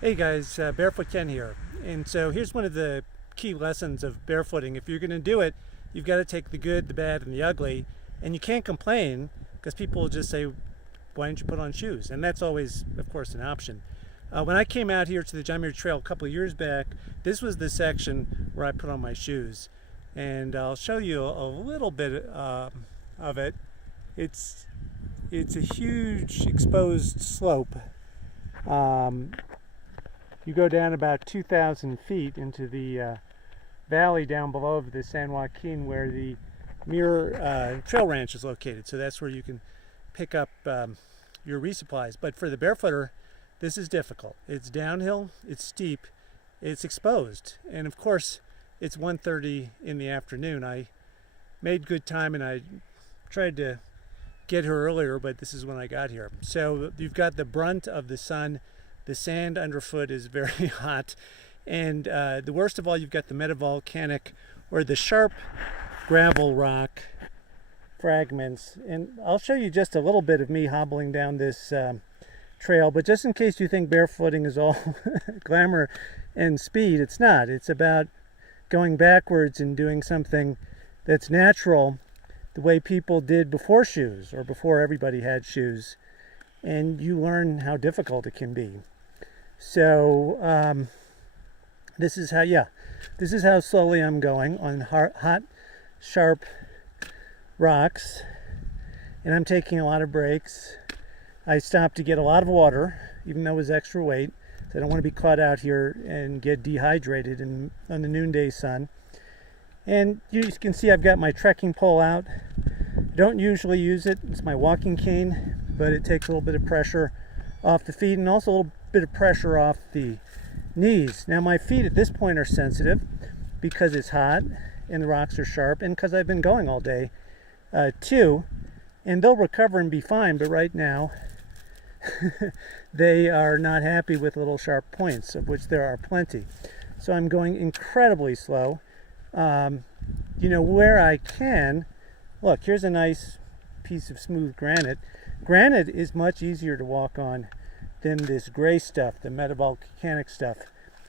Hey guys, Barefoot Ken here. And so here's one of the key lessons of barefooting. If you're going to do it, you've got to take the good, the bad, and the ugly. And you can't complain because people will just say, why don't you put on shoes? And that's always, of course, an option. When I came out here to the John Muir Trail a couple of years back, this was the section where I put on my shoes. And I'll show you a little bit of it. It's a huge exposed slope. You go down about 2,000 feet into the valley down below the San Joaquin where the Muir Trail Ranch is located. So that's where you can pick up your resupplies. But for the barefooter, this is difficult. It's downhill, it's steep, it's exposed. And of course, it's 1:30 in the afternoon. I made good time and I tried to get here earlier, but this is when I got here. So you've got the brunt of the sun. The sand underfoot is very hot, and the worst of all, you've got the metavolcanic, or the sharp gravel rock fragments. And I'll show you just a little bit of me hobbling down this trail, but just in case you think barefooting is all glamour and speed, it's not. It's about going backwards and doing something that's natural, the way people did before shoes, or before everybody had shoes, and you learn how difficult it can be. So this is how slowly I'm going on hot, sharp rocks, and I'm taking a lot of breaks. I stopped to get a lot of water, even though it was extra weight. So I don't want to be caught out here and get dehydrated on the noonday sun. And you can see I've got my trekking pole out. I don't usually use it. It's my walking cane, but it takes a little bit of pressure off the feet and also a little bit of pressure off the knees. Now my feet at this point are sensitive because it's hot and the rocks are sharp, and because I've been going all day too, and they'll recover and be fine, but right now they are not happy with little sharp points, of which there are plenty. So I'm going incredibly slow. Where I can, look, here's a nice piece of smooth granite. Granite is much easier to walk on than this gray stuff, the metavolcanic stuff,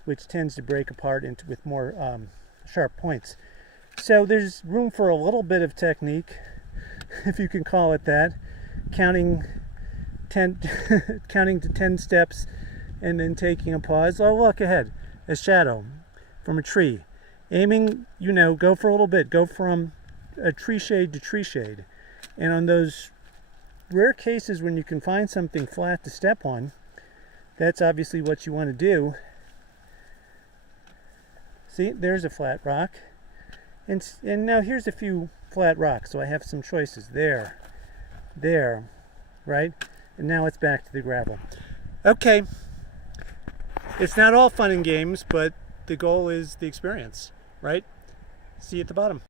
which tends to break apart with more sharp points. So there's room for a little bit of technique, if you can call it that, counting to 10 steps and then taking a pause. Oh, look ahead, a shadow from a tree. Aiming, go for a little bit, go from a tree shade to tree shade. And on those rare cases when you can find something flat to step on, that's obviously what you want to do. See, there's a flat rock. And now here's a few flat rocks, so I have some choices. There, right? And now it's back to the gravel. Okay, it's not all fun and games, but the goal is the experience, right? See you at the bottom.